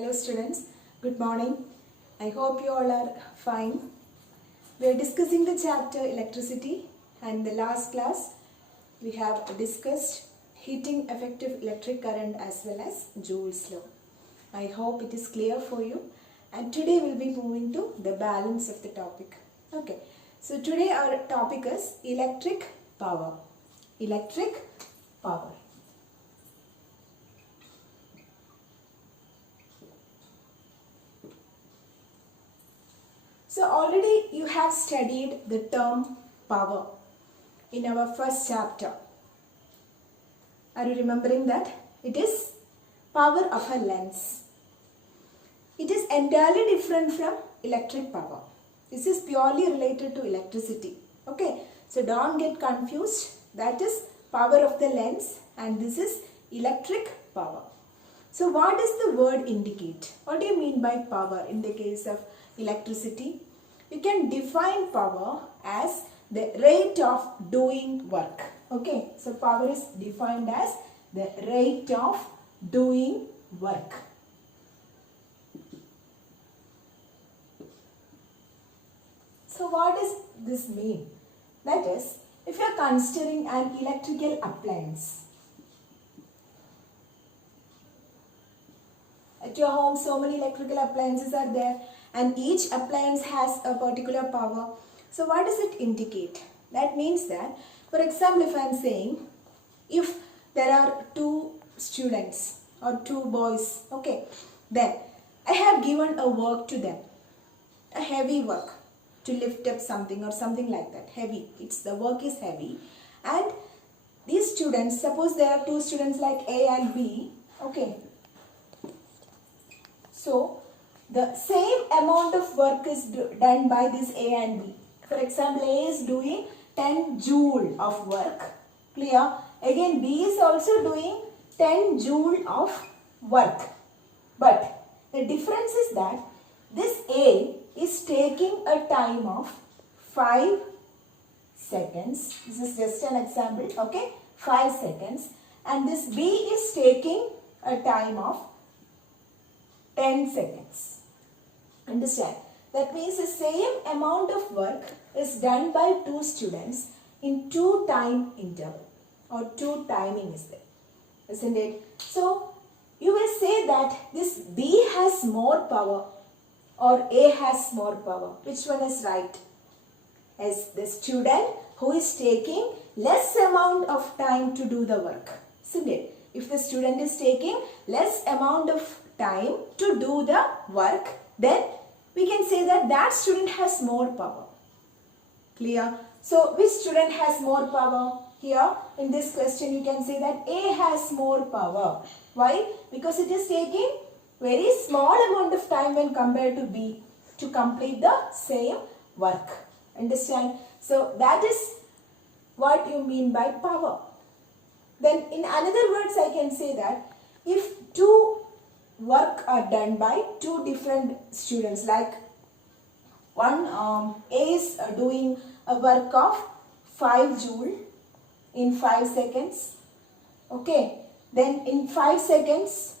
Hello students, good morning. I hope you all are fine. We are discussing the chapter electricity, and in the last class we have discussed heating effective electric current as well as Joule's law. I hope it is clear for you, and today we will be moving to the balance of the topic. Okay, so today our topic is electric power. Electric power. So already you have studied the term power in our first chapter. Are you remembering that? It is power of a lens. It is entirely different from electric power. This is purely related to electricity. Okay, so don't get confused. That is power of the lens and this is electric power. So what does the word indicate? What do you mean by power in the case of electricity? You can define power as the rate of doing work. Okay, so power is defined as the rate of doing work. So what does this mean? That is, if you are considering an electrical appliance, at your home so many electrical appliances are there and each appliance has a particular power. So what does it indicate? That means that, for example, if I am saying, if there are two students or two boys, okay, then I have given a work to them, a heavy work, to lift up something or something like that, heavy, the work is heavy, and these students, suppose there are two students like A and B, okay, so the same amount of work is done by this A and B. For example, A is doing 10 joule of work, clear? Again B is also doing 10 joule of work, but the difference is that this A is taking a time of 5 seconds. This is just an example, okay? 5 seconds. And this B is taking a time of 10 seconds. Understand? That means the same amount of work is done by two students in two time interval or two timing is there. Isn't it? So, you will say that this B has more power or A has more power. Which one is right? As the student who is taking less amount of time to do the work. Isn't it? If the student is taking less amount of time to do the work, then we can say that that student has more power. Clear? So, which student has more power? Here, in this question, you can say that A has more power. Why? Because it is taking very small amount of time when compared to B to complete the same work. Understand? So, that is what you mean by power. Then, in another words, I can say that if two work are done by two different students, like one A is doing a work of 5 joule in 5 seconds, okay, then in 5 seconds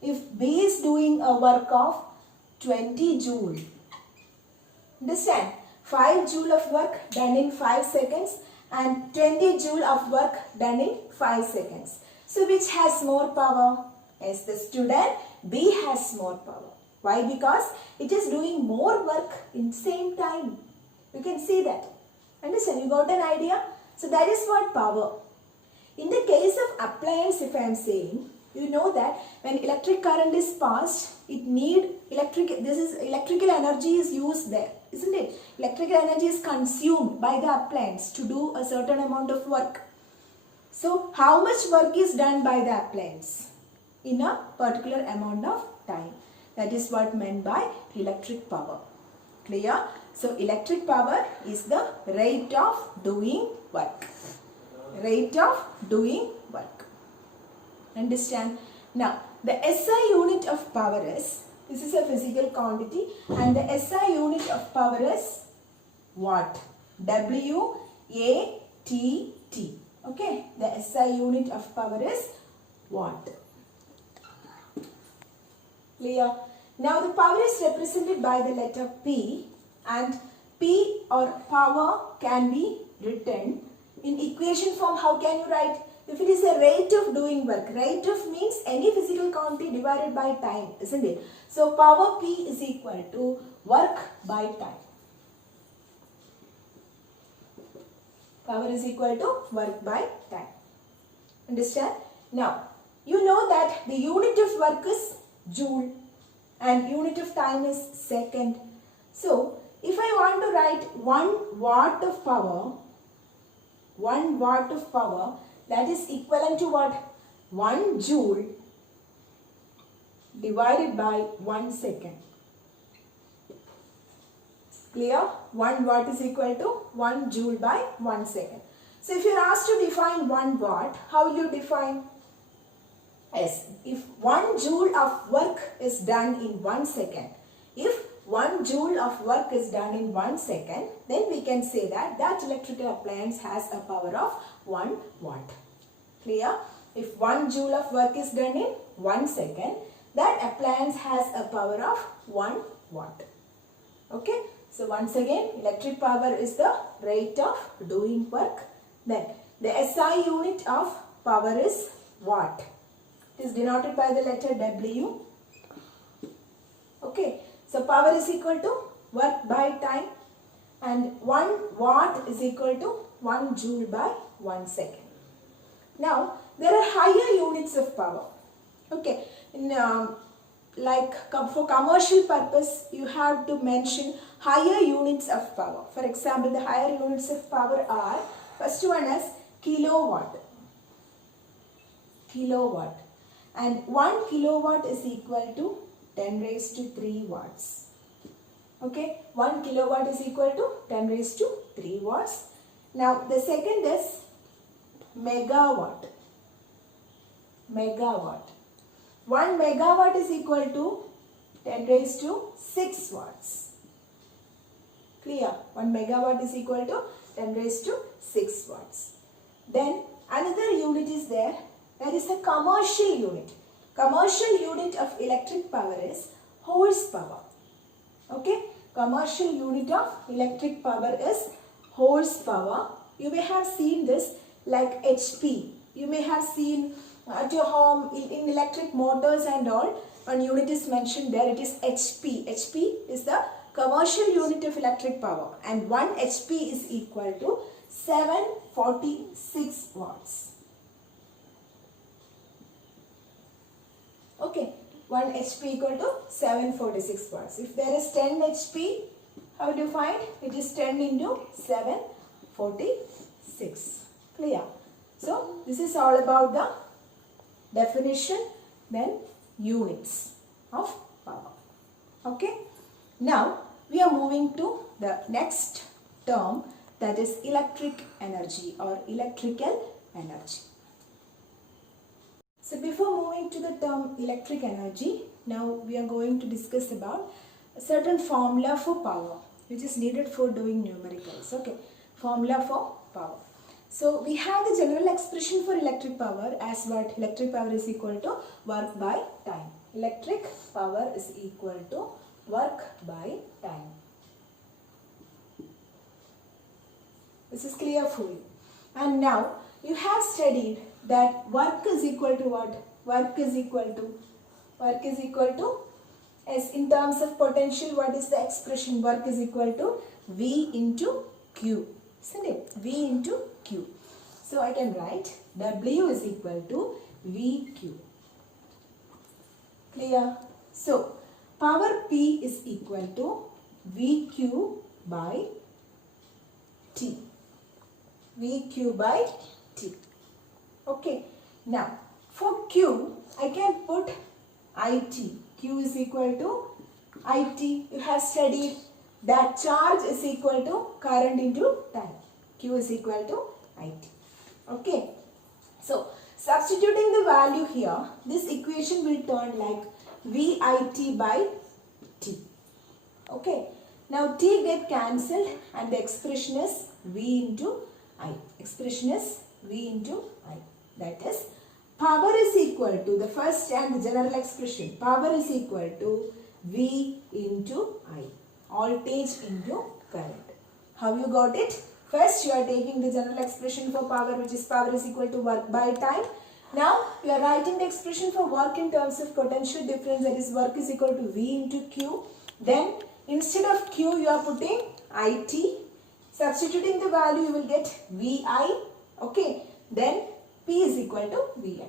if B is doing a work of 20 joule, understand, 5 joule of work done in 5 seconds and 20 joule of work done in 5 seconds. So which has more power? As the student, B has more power. Why? Because it is doing more work in same time. You can see that. Understand? You got an idea? So that is what power. In the case of appliance, if I am saying, you know that when electric current is passed, electrical energy is used there, isn't it? Electrical energy is consumed by the appliance to do a certain amount of work. So how much work is done by the appliance in a particular amount of time? That is what meant by electric power. Clear? So electric power is the rate of doing work. Rate of doing work. Understand? Now, the SI unit of power is, this is a physical quantity, and the SI unit of power is watt. W-A-T-T. Okay, the SI unit of power is watt. Clear? Now the power is represented by the letter P, and P or power can be written in equation form. How can you write? If it is a rate of doing work, rate of means any physical quantity divided by time, isn't it? So power P is equal to work by time. Power is equal to work by time. Understand? Now, you know that the unit of work is joule and unit of time is second. So, if I want to write 1 watt of power, 1 watt of power, that is equivalent to what? 1 joule divided by 1 second. Clear? 1 watt is equal to 1 joule by 1 second. So if you are asked to define 1 watt, how will you define? Yes, if 1 joule of work is done in 1 second, if 1 joule of work is done in 1 second, then we can say that that electrical appliance has a power of 1 watt. Clear? If 1 joule of work is done in 1 second, that appliance has a power of 1 watt. Okay? So once again, electric power is the rate of doing work. Then the SI unit of power is watt. It is denoted by the letter W. Okay? So power is equal to work by time, and 1 watt is equal to 1 joule by 1 second. Now there are higher units of power. Okay, for commercial purpose, you have to mention higher units of power. For example, the higher units of power are, first one is kilowatt. Kilowatt, and 1 kilowatt is equal to 10 raised to 3 watts. Okay, 1 kilowatt is equal to 10 raised to 3 watts. Now the second is megawatt. Megawatt. 1 megawatt is equal to 10 raised to 6 watts. Clear? 1 megawatt is equal to 10 raised to 6 watts. Then another unit is there. That is a commercial unit. Commercial unit of electric power is horsepower. Okay? Commercial unit of electric power is horsepower. You may have seen this like HP. You may have seen at your home in electric motors and all. One unit is mentioned there. It is HP. HP is the commercial unit of electric power, and 1 HP is equal to 746 watts. Okay, 1 HP equal to 746 watts. If there is 10 HP, how do you find? It is 10 into 746. Clear? So, this is all about the definition, then units of power. Okay? Now, we are moving to the next term, that is electric energy or electrical energy. So before moving to the term electric energy, now we are going to discuss about a certain formula for power which is needed for doing numericals. Okay, formula for power. So we have the general expression for electric power as what? Electric power is equal to work by time. Electric power is equal to work by time. This is clear for you. And now you have studied that work is equal to what? Work is equal to as in terms of potential, what is the expression? Work is equal to V into Q. Isn't it? V into Q. So I can write W is equal to VQ. Clear? So power P is equal to VQ by T. VQ by T. Okay. Now for Q, I can put IT. Q is equal to IT. You have studied that charge is equal to current into time. Q is equal to IT. Okay. So substituting the value here, this equation will turn like VIT by T. Okay. Now T get cancelled and the expression is V into I. Expression is V into I. That is power is equal to the first and the general expression. Power is equal to V into I. Voltage into current. How you got it? First you are taking the general expression for power, which is power is equal to work by time. Now you are writing the expression for work in terms of potential difference, that is work is equal to V into Q. Then instead of Q you are putting IT. Substituting the value you will get VI. Okay. Then P is equal to VI.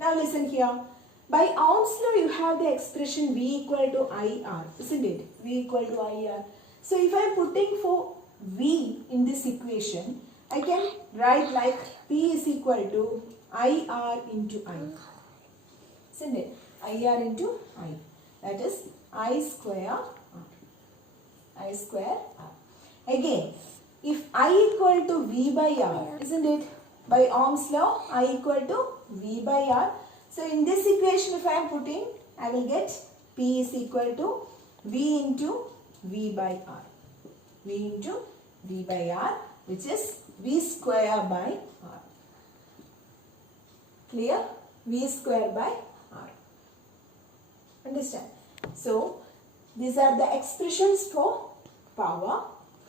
Now listen here. By Ohm's law you have the expression V equal to IR, isn't it? V equal to IR. So if I am putting for V in this equation, I can write like P is equal to IR into I. Isn't it? IR into I. That is I square R. I square R. Again, if I equal to V by R, isn't it? By Ohm's law, I equal to V by R. So in this equation if I am putting, I will get P is equal to V into V by R. V into V by R, which is V square by R. Clear? V square by R. Understand? So these are the expressions for power.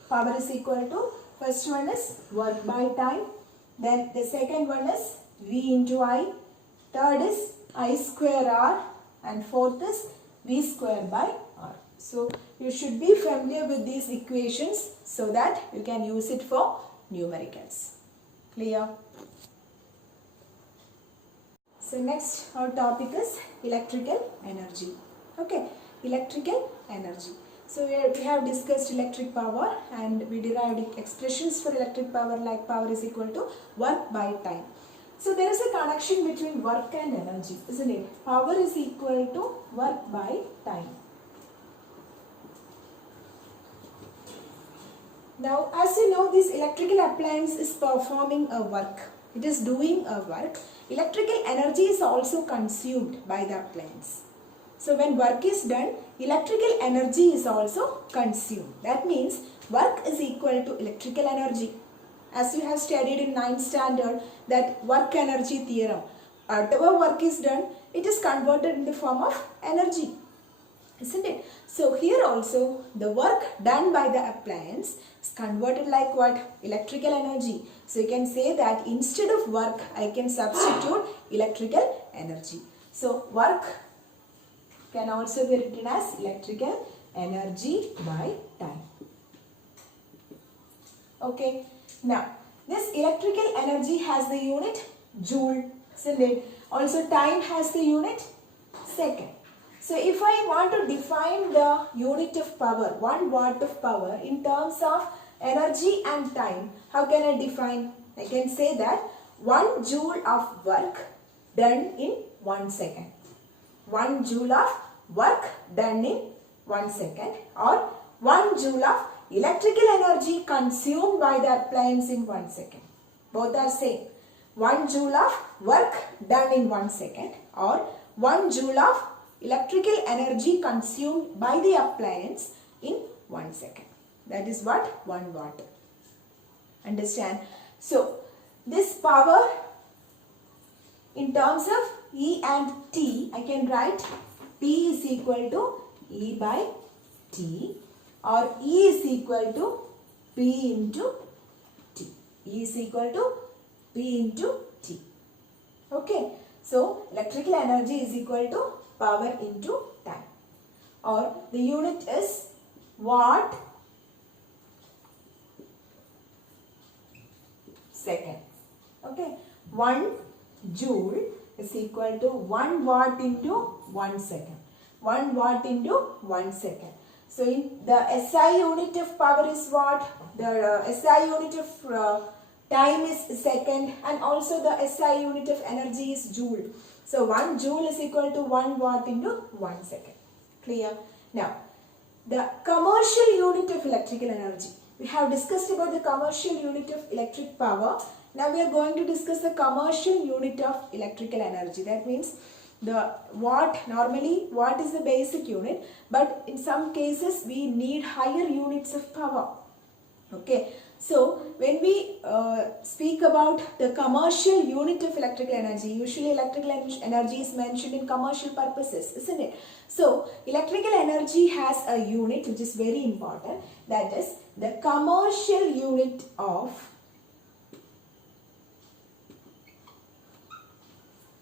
Power is equal to, first one is work by time. Then the second one is V into I. Third is I square R. And fourth is V square by R. So you should be familiar with these equations so that you can use it for numericals. Clear? So next our topic is electrical energy. Okay, electrical energy. So we have discussed electric power and we derived expressions for electric power like power is equal to work by time. So there is a connection between work and energy, isn't it? Power is equal to work by time. Now as you know, this electrical appliance is performing a work. It is doing a work. Electrical energy is also consumed by the appliance. So when work is done, electrical energy is also consumed. That means work is equal to electrical energy. As you have studied in 9th standard, that work energy theorem. Whatever work is done, it is converted in the form of energy. Isn't it? So here also the work done by the appliance is converted like what? Electrical energy. So you can say that instead of work, I can substitute electrical energy. So work can also be written as electrical energy by time. Okay. Now, this electrical energy has the unit joule, isn't it? Also time has the unit second. So if I want to define the unit of power, 1 watt of power in terms of energy and time, how can I define? I can say that 1 joule of work done in 1 second. 1 joule of work done in 1 second, or 1 joule of electrical energy consumed by the appliance in 1 second. Both are same. 1 joule of work done in 1 second, or 1 joule of electrical energy consumed by the appliance in 1 second. That is what? 1 watt. Understand? So this power in terms of E and T, I can write P is equal to E by T, or E is equal to P into T. E is equal to P into T. Okay. So electrical energy is equal to power into time, or the unit is watt second. Okay. 1 joule is equal to 1 watt into 1 second. 1 watt into 1 second. So in the SI unit of power is watt, the SI unit of time is second, and also the SI unit of energy is joule. So 1 joule is equal to 1 watt into 1 second. Clear? Now, the commercial unit of electrical energy. We have discussed about the commercial unit of electric power. Now we are going to discuss the commercial unit of electrical energy. That means the watt, normally watt is the basic unit, but in some cases we need higher units of power. Okay, So when we speak about the commercial unit of electrical energy, usually electrical energy is mentioned in commercial purposes, isn't it? So electrical energy has a unit which is very important, that is the commercial unit of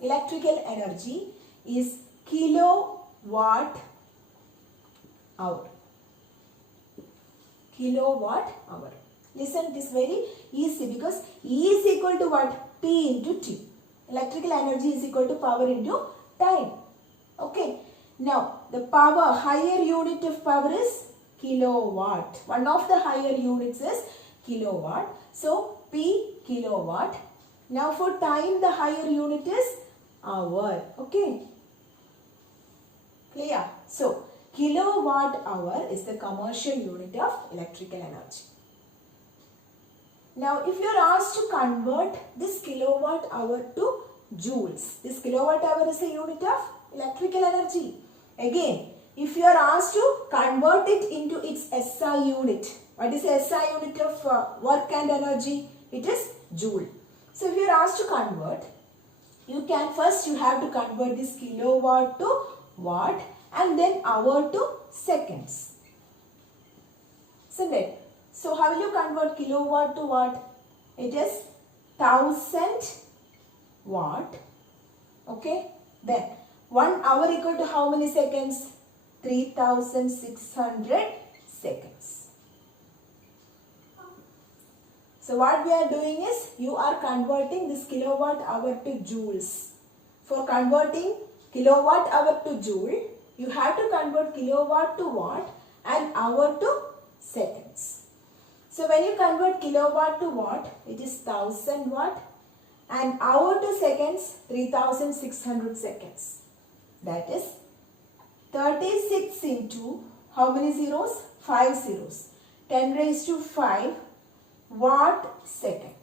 electrical energy is kilowatt hour. Kilowatt hour. Listen, it is very easy because E is equal to what? P into T. Electrical energy is equal to power into time. Okay. Now, the power, higher unit of power is kilowatt. One of the higher units is kilowatt. So, P kilowatt. Now, for time, the higher unit is hour. Okay. Clear? So, kilowatt hour is the commercial unit of electrical energy. Now, if you are asked to convert this kilowatt hour to joules, this kilowatt hour is a unit of electrical energy. Again, if you are asked to convert it into its SI unit, what is the SI unit of work and energy? It is joule. So, if you are asked to convert, you have to convert this kilowatt to watt and then hour to seconds. Isn't it? So how will you convert kilowatt to watt? It is 1000 watt. Okay. Then 1 hour equal to how many seconds? 3600 seconds. So what we are doing is, you are converting this kilowatt hour to joules. For converting kilowatt hour to joule, you have to convert kilowatt to watt and hour to seconds. So when you convert kilowatt to watt, it is 1000 watt and hour to seconds, 3600 seconds. That is 36 into how many zeros? 5 zeros. 10 raised to 5 watt second.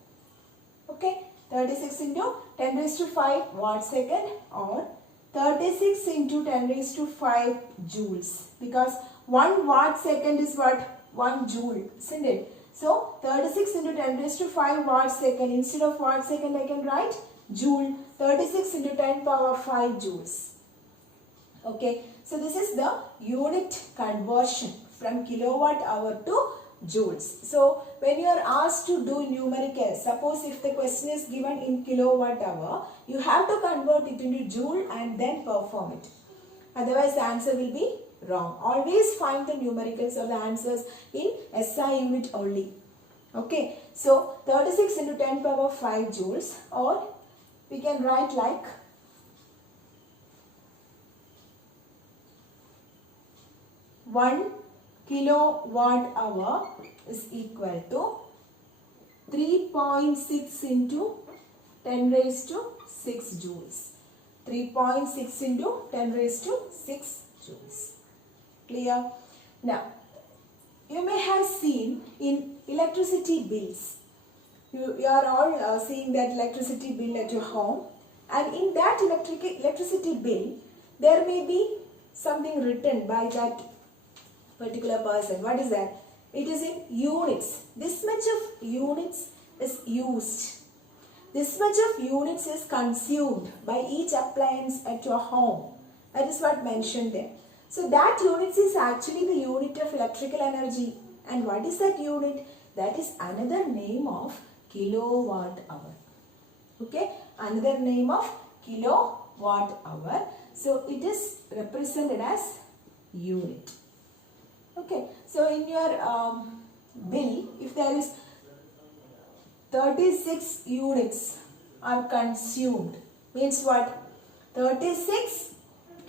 Okay, 36 into 10 raised to 5 watt second, or 36 into 10 raised to 5 joules, because 1 watt second is what? 1 joule, isn't it? So 36 into 10 raised to 5 watt second. Instead of watt second, I can write joule. 36 into 10 power 5 joules. Okay, so this is the unit conversion from kilowatt hour to joules. So when you are asked to do numerical, suppose if the question is given in kilowatt hour, you have to convert it into joule and then perform it. Otherwise the answer will be wrong. Always find the numericals or the answers in SI unit only. Okay, so 36 into 10 power 5 joules, or we can write like 1 kilowatt hour is equal to 3.6 into 10 raised to 6 joules. 3.6 into 10 raised to 6 joules. Clear? Now, you may have seen in electricity bills. You are all seeing that electricity bill at your home, and in that electricity bill, there may be something written by that particular person. What is that? It is in units. This much of units is used. This much of units is consumed by each appliance at your home. That is what mentioned there. So that units is actually the unit of electrical energy. And what is that unit? That is another name of kilowatt hour. Okay, another name of kilowatt hour. So it is represented as unit. Okay, so in your bill, if there is 36 units are consumed, means what? 36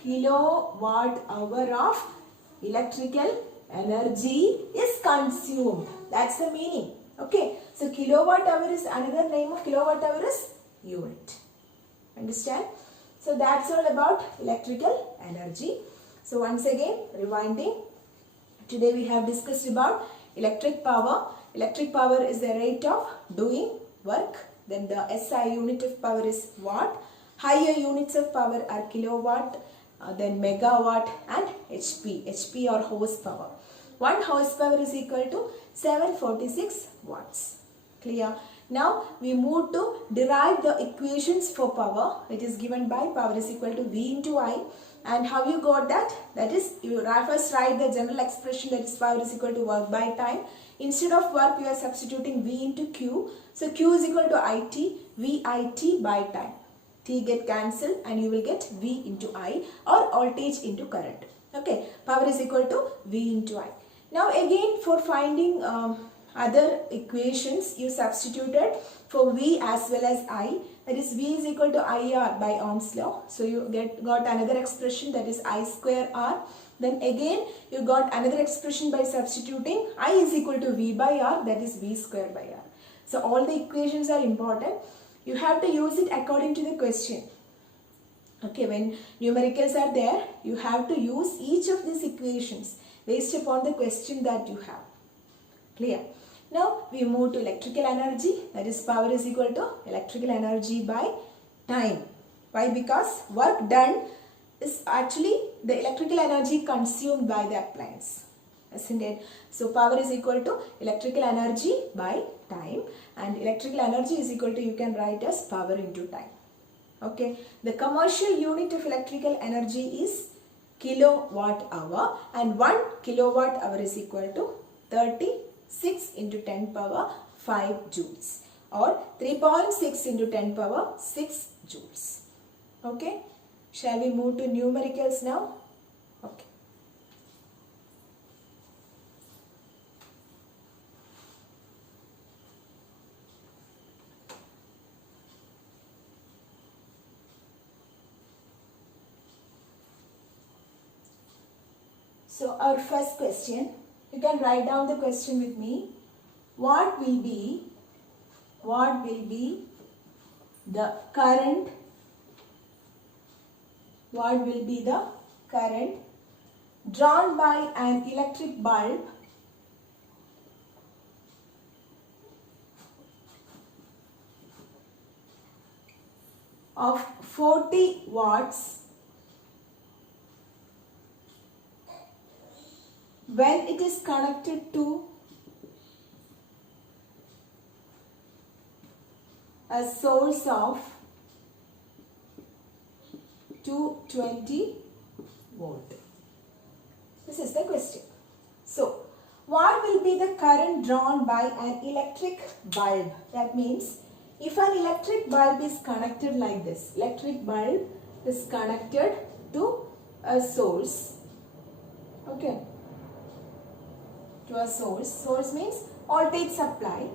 kilowatt hour of electrical energy is consumed. That's the meaning. Okay, so kilowatt hour is another name of kilowatt hour is unit. Understand? So that's all about electrical energy. So once again, rewinding. Today we have discussed about electric power. Electric power is the rate of doing work. Then the SI unit of power is watt. Higher units of power are kilowatt, then megawatt and HP. HP or horsepower. 1 horsepower is equal to 746 watts. Clear? Now we move to derive the equations for power. It is given by power is equal to V into I. And how you got that? That is, you first write the general expression, that is power is equal to work by time. Instead of work, you are substituting V into Q. So Q is equal to IT, VIT by time. T get cancelled and you will get V into I, or voltage into current. Okay, power is equal to V into I. Now again, for finding other equations, you substituted for V as well as I. That is, V is equal to IR by Ohm's law. So you got another expression, that is I square R. Then again you got another expression by substituting I is equal to V by R, that is V square by R. So all the equations are important. You have to use it according to the question. Okay, when numericals are there, you have to use each of these equations based upon the question that you have. Clear? Now we move to electrical energy, that is power is equal to electrical energy by time. Why? Because work done is actually the electrical energy consumed by the appliance, isn't it? So power is equal to electrical energy by time, and electrical energy is equal to, you can write as power into time. Okay, the commercial unit of electrical energy is kilowatt hour, and 1 kilowatt hour is equal to 36 into 10 power 5 joules, or 3.6 into 10 power 6 joules. Okay, shall we move to numericals now? Okay. So our first question, you can write down the question with me. What will be the current? What will be the current drawn by an electric bulb of 40 watts when it is connected to a source of 220 volt? This is the question. So, what will be the current drawn by an electric bulb? That means, if an electric bulb is connected like this, electric bulb is connected to a source, okay, to a source. Source means voltage supply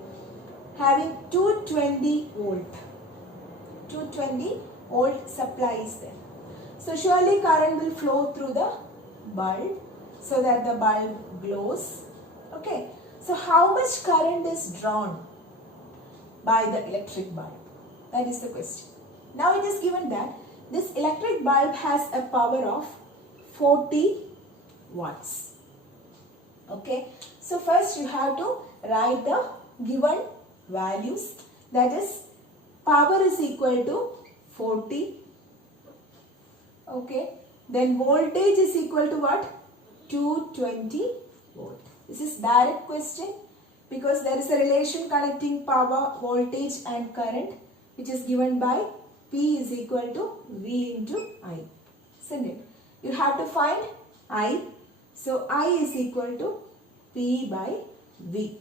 having 220 volt. 220 volt supply is there. So surely current will flow through the bulb so that the bulb glows. Okay. So how much current is drawn by the electric bulb? That is the question. Now it is given that this electric bulb has a power of 40 watts. Okay. So first you have to write the given values, that is power is equal to 40. Okay. Then voltage is equal to what? 220 volt. This is direct question because there is a relation connecting power, voltage and current, which is given by P is equal to V into I. Isn't it? You have to find I. So I is equal to P by V.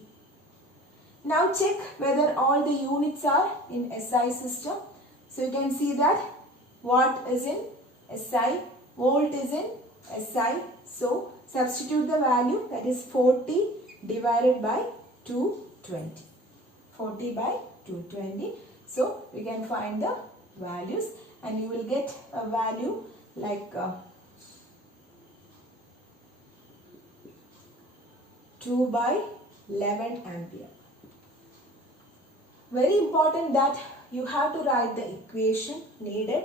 Now check whether all the units are in SI system. So you can see that watt is in SI, volt is in SI. So substitute the value, that is 40 divided by 220. 40 by 220. So we can find the values and you will get a value like 2 by 11 ampere. Very important that you have to write the equation needed,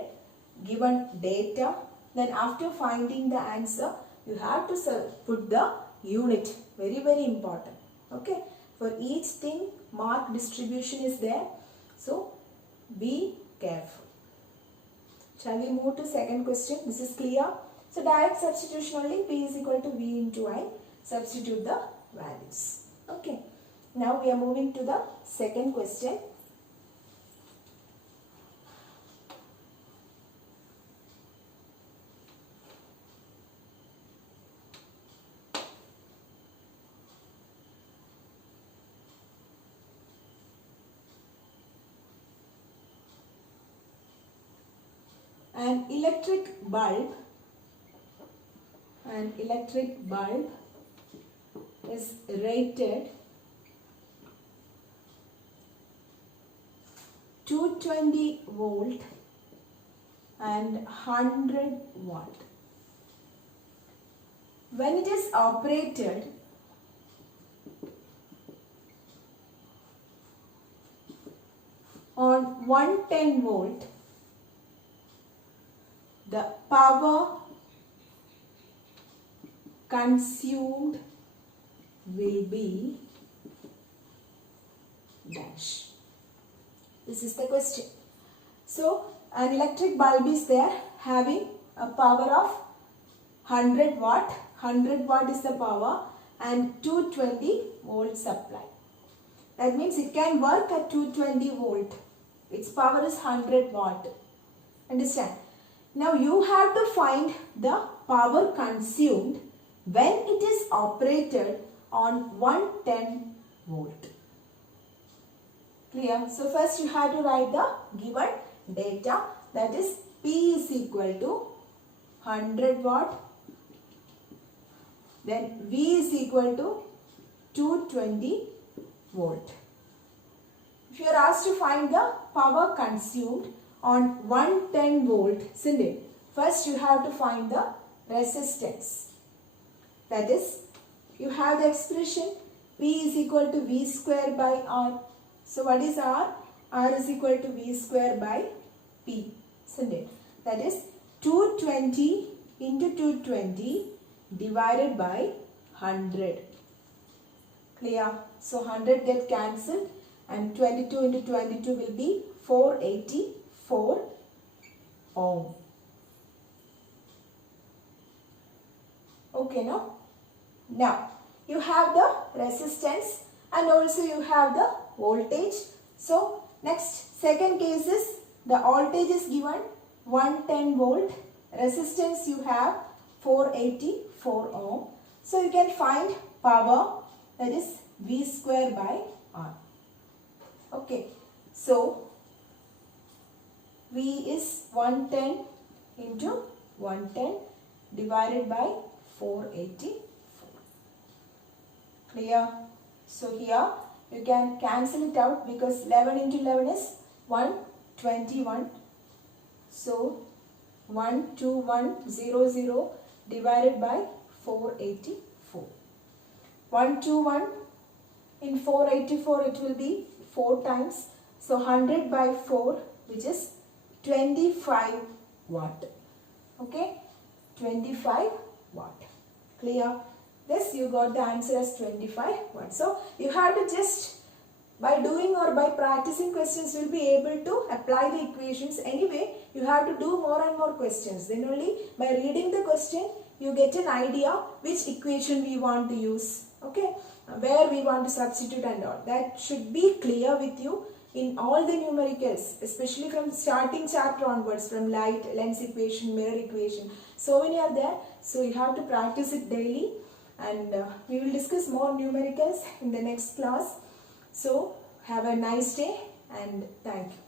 given data. Then after finding the answer, you have to put the unit. Very, very important. Okay. For each thing, mark distribution is there. So, be careful. Shall we move to second question? This is clear. So, direct substitution only. P is equal to V into I. substitute the values. Okay. Now we are moving to the second question. An electric bulb is rated 220 volt and 100 watt. When it is operated on 110 volt, the power consumed will be dash. This is the question. So, an electric bulb is there having a power of 100 watt. 100 watt is the power and 220 volt supply. That means it can work at 220 volt. Its power is 100 watt. Understand? Now you have to find the power consumed when it is operated on 110 volt. Clear? So first you have to write the given data, that is P is equal to 100 watt, then V is equal to 220 volt. If you are asked to find the power consumed on 110 volt, isn't it? First you have to find the resistance. That is, you have the expression P is equal to V square by R. So what is R? R is equal to V square by P, isn't it? That is 220 into 220 divided by 100. Clear? So 100 get cancelled and 22 into 22 will be 484 ohm. Okay, no? Now, you have the resistance and also you have the voltage. So, next, second case is the voltage is given 110 volt. Resistance you have 484 ohm. So, you can find power, that is V square by R. Okay. So, V is 110 into 110 divided by 484. Clear? So here you can cancel it out because 11 into 11 is 121. So 12100 divided by 484. 121 in 484 it will be 4 times. So 100 by 4, which is 25 watt. Okay? 25 watt. Clear? This you got the answer as 25 watt. So you have to just by doing or by practicing questions you will be able to apply the equations. Anyway, you have to do more and more questions. Then only by reading the question you get an idea which equation we want to use. Okay? Where we want to substitute and all. That should be clear with you in all the numericals, especially from starting chapter onwards, from light, lens equation, mirror equation. So many are there. So you have to practice it daily. And we will discuss more numericals in the next class. So have a nice day and thank you.